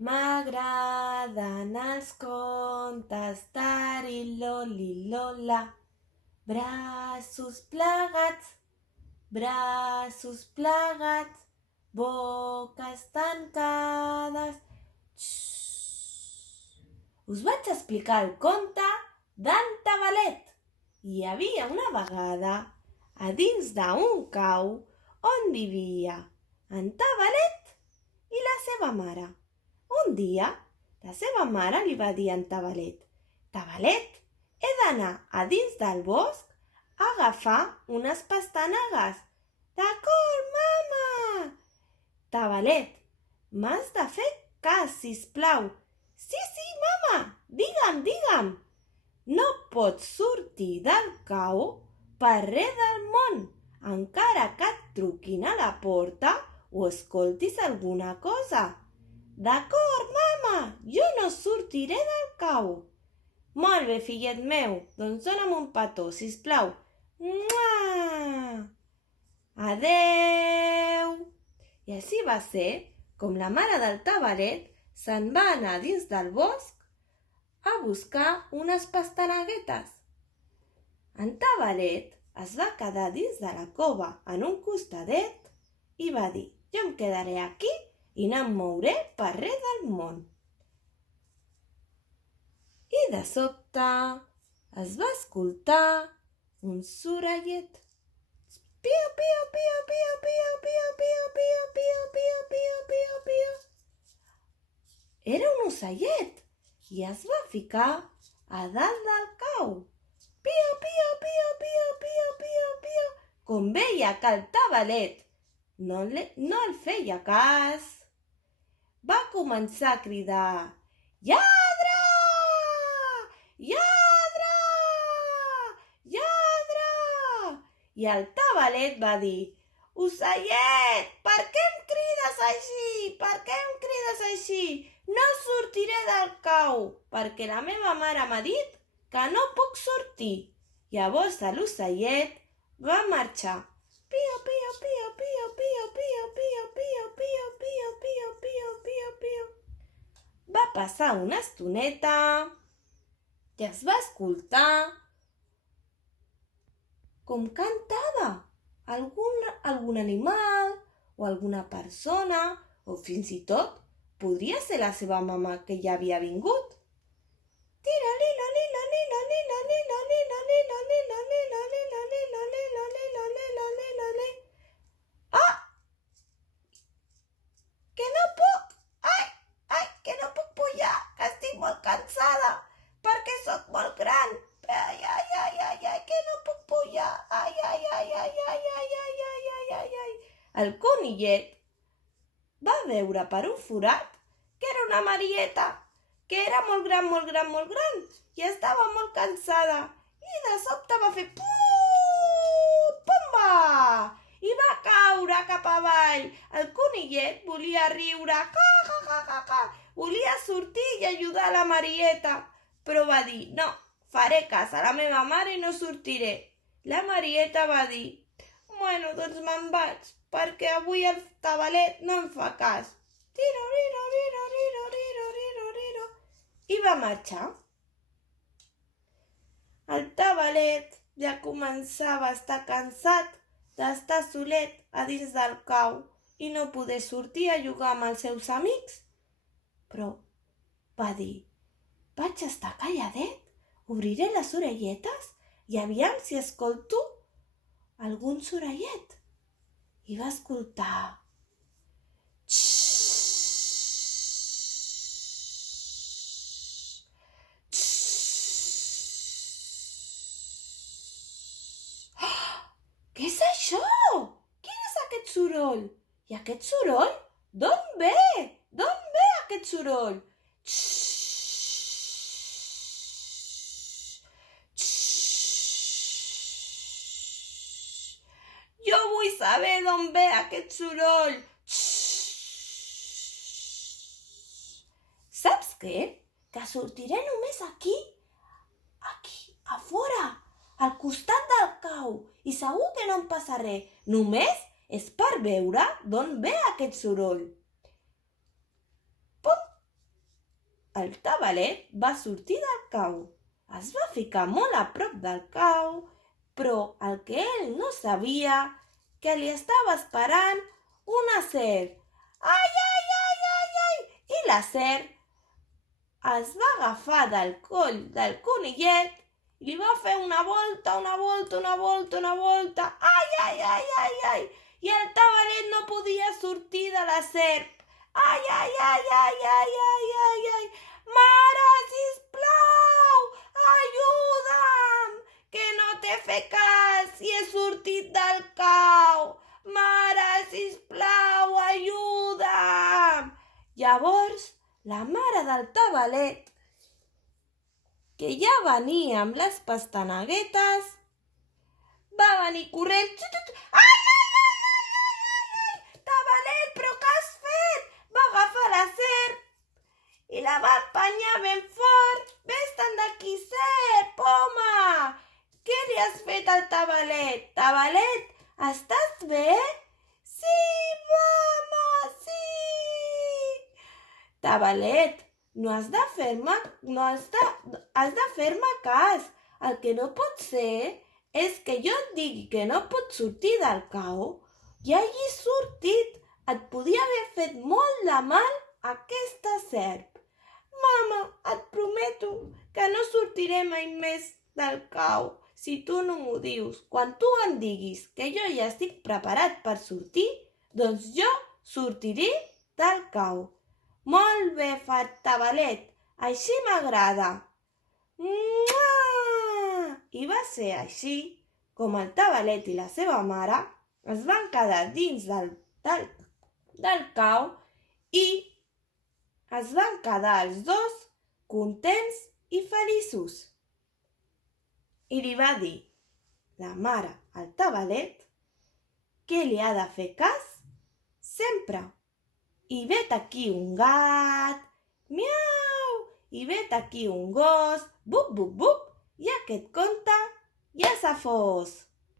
M'agraden els contes tarilolilola. Braços plegats, boques tancades. Us vaig explicar el conte d'en Tabalet. Hi havia una vegada, a dins d'un cau, on vivia en Tabalet i la seva mare. Un dia, la seva mare li va dir a en Tabalet: «Tabalet, he d'anar a dins del bosc a agafar unes pastanagues». «D'acord, mama!» «Tabalet, m'has de fer cas, sisplau». «Sí, mama, digue'm». «No pots sortir del cau per res del món, encara que et truquin a la porta o escoltis alguna cosa». «D'acord, mama, jo no sortiré del cau». «Molt bé, fillet meu, doncs dona'm un petó, sisplau». «Mua! Adeu!» I així va ser com la mare del Tabalet se'n va anar dins del bosc a buscar unes pastanaguetes. En Tabalet es va quedar dins de la cova en un costadet i va dir: «Jo em quedaré aquí i no em mouré per res del món». I de sobte es va escoltar un sorollet. Pio, pio, pio, pio, pio, pio, pio, pio, pio, pio, pio, pio, pio. Era un ocellet i es va ficar a dalt del cau. Pio, pio, pio, pio, pio, pio, pio. Com veia que el Tabalet no el feia cas, va començar a cridar: «Lladre! Lladre! Lladre!» I el Tabalet va dir: «Ocellet, per què em crides així? Per què em crides així? No sortiré del cau, perquè la meva mare m'ha dit que no puc sortir». Llavors l'ocellet va marxar. Pio, pio, pio, pio, pio, pio, pio, pio, pio, pio, pio, pio, pio, pio. Va passar una estoneta i es va escoltar com cantava algun animal o alguna persona, o fins i tot podria ser la seva mama que ja havia vingut. Tira lila lila lila lila lila lila lila lila lila lila lila lila lila lila lila lila. Ah! Que no puc! Ai, que no puc pujar, que estic molt cansada, perquè sóc molt gran. Ai, que no puc pujar. Ai. El conillet va veure per un forat que era una marieta, que era molt gran, i estava molt cansada. I de sobte va fer pumba! I va caure cap avall. El conillet volia riure, volia sortir i ajudar la marieta, però va dir: «No, faré cas a la meva mare i no sortiré». La marieta va dir: «Bueno, doncs me'n vaig, perquè avui el Tabalet no em fa cas». I va marxar. El Tabalet ja començava a estar cansat d'estar solet a dins del cau i no poder sortir a jugar amb els seus amics. Però va dir: «Vaig estar calladet, obriré les orelletes i aviam si escolto algun sorollet». I va escoltar: «Què és això? Quin és aquest soroll? I aquest soroll? D'on ve? D'on ve aquest soroll?» «Jo vull saber d'on ve aquest soroll». «Saps què? Que sortiré només aquí, a fora, al costat del cau, i segur que no em passa res. Només és per veure d'on ve aquest soroll». Pum! el tabalet va sortir del cau. Es va ficar molt a prop del cau, però el que ell no sabia que li estava esperant una serp. Ai, ai, ai, ai, ai! I la serp es va agafar del coll del conillet i li va fer una volta, una volta, una volta, una volta. Ai, ai, ai, ai, ai! I el tabalet no podia sortir de la serp. Ai, ai, ai, ai, ai, ai, ai, ai! Mare, sisplau, ajuda'm, que no t'he fet cas i he sortit del cau. Mare, sisplau, ajuda'm. Llavors, la mare del tabalet, que ja venia amb les pastanaguetes, va venir corrent. Ai, ai, ai, ai, ai, ai, ai! Tabalet, però què has fet? Va agafar la serp i la va apanyar ben fort. Vés-te'n d'aquí, serp, home! Què li has fet al tabalet? Tabalet, estàs bé? Sí, mama, sí! Tabalet, has de fer-me cas. El que no pot ser és que jo et digui que no pots sortir del cau i hagis sortit. Et podia haver fet molt de mal aquesta serp. Mama, et prometo que no sortiré mai més del cau si tu no m'ho dius. Quan tu em diguis que jo ja estic preparat per sortir, doncs jo sortiré del cau. Molt bé, tabalet, així m'agrada. I va ser així com el tabalet i la seva mare es van quedar dins del cau i es van quedar els dos contents i feliços. I li va dir la mare al tabalet que li ha de fer cas sempre. I vet aquí un gat, miau, i vet aquí un gos, bup, bup, bup, i aquest conte ja s'ha fos.